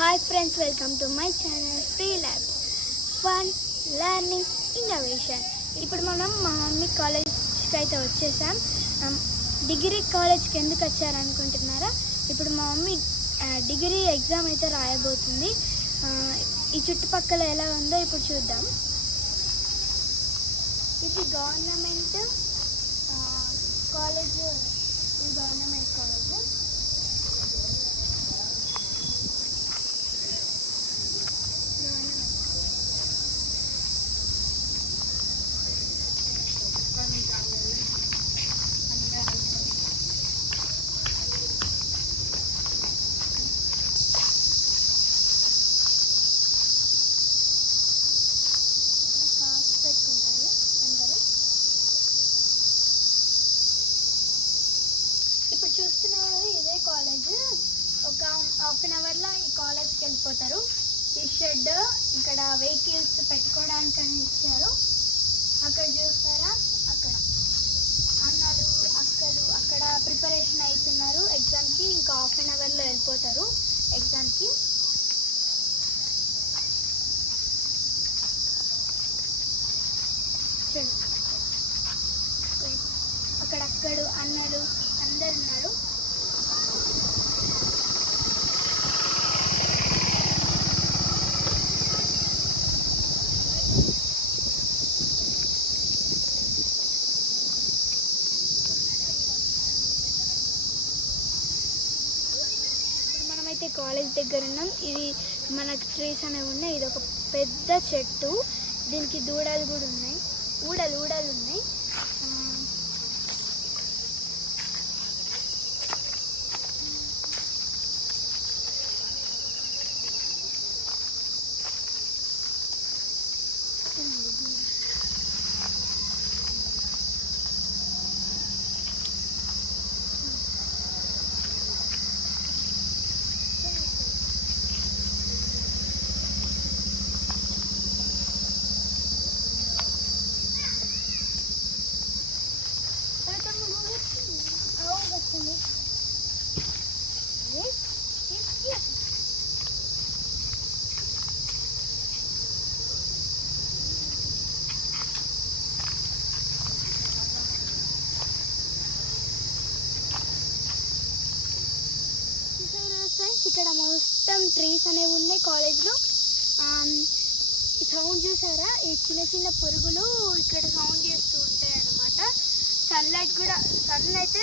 Hi friends, welcome to my channel Free Labs Fun Learning Innovation. ఇప్పుడు మనం మా mummy కాలేజ్కి అయితే వచ్చేసాం. డిగ్రీ కాలేజ్కి ఎందుకు వచ్చారనుకుంటున్నారా? ఇప్పుడు మా మమ్మీ డిగ్రీ ఎగ్జామ్ అయితే రాయబోతుంది. ఈ చుట్టుపక్కల ఎలా ఉందో ఇప్పుడు చూద్దాం. ఇది గవర్నమెంట్ కాలేజ్, గవర్నమెంట్ కాలేజ్. ఇప్పుడు చూస్తున్నారు ఇదే కాలేజ్. ఒక హాఫ్ అన్ అవర్లో ఈ కాలేజ్కి వెళ్ళిపోతారు. ఈ షెడ్ ఇక్కడ వెహికల్స్ పెట్టుకోవడానికి అని ఇచ్చారు. అక్కడ చూస్తారా, అక్కడ అన్నలు అక్కలు అక్కడ ప్రిపరేషన్ అవుతున్నారు ఎగ్జామ్కి. ఇంకా హాఫ్ అన్ అవర్లో వెళ్ళిపోతారు ఎగ్జామ్కి. అక్కడక్కడు అన్నలు అందరు ఉన్నారు. మనమైతే కాలేజ్ దగ్గర ఉన్నాం. ఇది మనకు ట్రీస్ అనేవి ఉన్నాయి. ఇది ఒక పెద్ద చెట్టు. దీనికి దూడలు కూడా ఉన్నాయి, ఊడలు ఉన్నాయి. ఇక్కడ మొత్తం ట్రీస్ అనేవి ఉన్నాయి కాలేజ్లో. సౌండ్ చూసారా? ఈ చిన్న చిన్న పురుగులు ఇక్కడ సౌండ్ చేస్తూ ఉంటాయి అన్నమాట. సన్లైట్ కూడా, సన్ అయితే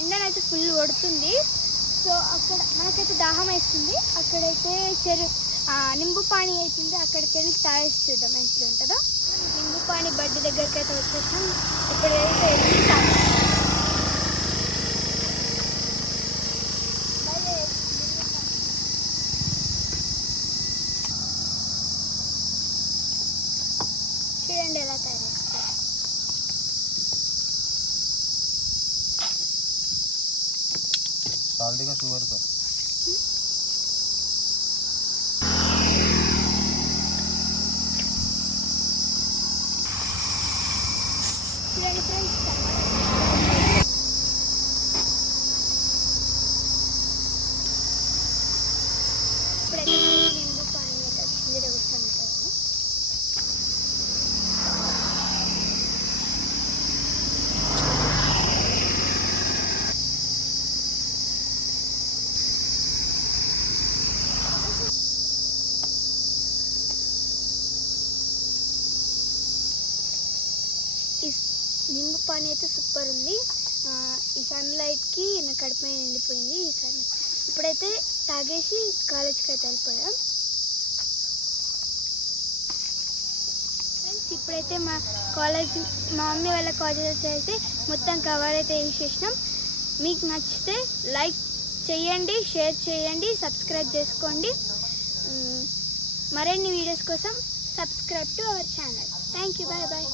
ఎండనైతే ఫుల్ కొడుతుంది. సో అక్కడ మనకైతే దాహం వేస్తుంది. అక్కడైతే నింబు పానీ అవుతుంది. అక్కడికి వెళ్ళి తాగేస్తుందాం ఎంత ఉంటుందో. నింబు పానీ బడ్డి దగ్గరికి అయితే వచ్చేసాం. ఇప్పుడు వెళ్తే చూడండి ఎలా తయారు చేస్తారు. साल्ट का शुगर का చూడండి ఫ్రెండ్స్, ఇప్పుడైతే నింబు పానీ అయితే వచ్చింది. కూర్చొని ఈ నింబు పానీ అయితే సూపర్ ఉంది. ఈ సన్లైట్కి నా కడుపు నిండిపోయింది. ఈ సన్లైట్ ఇప్పుడైతే తాగేసి కాలేజ్కి అయితే వెళ్ళిపోయాం. ఫ్రెండ్స్, ఇప్పుడైతే మా మమ్మీ వాళ్ళ కాలేజ్ అయితే మొత్తం కవర్ అయితే వేసేసినాం. మీకు నచ్చితే లైక్ చేయండి, షేర్ చేయండి, సబ్స్క్రైబ్ చేసుకోండి. మరిన్ని వీడియోస్ కోసం subscribe to our channel. Thank you, bye bye.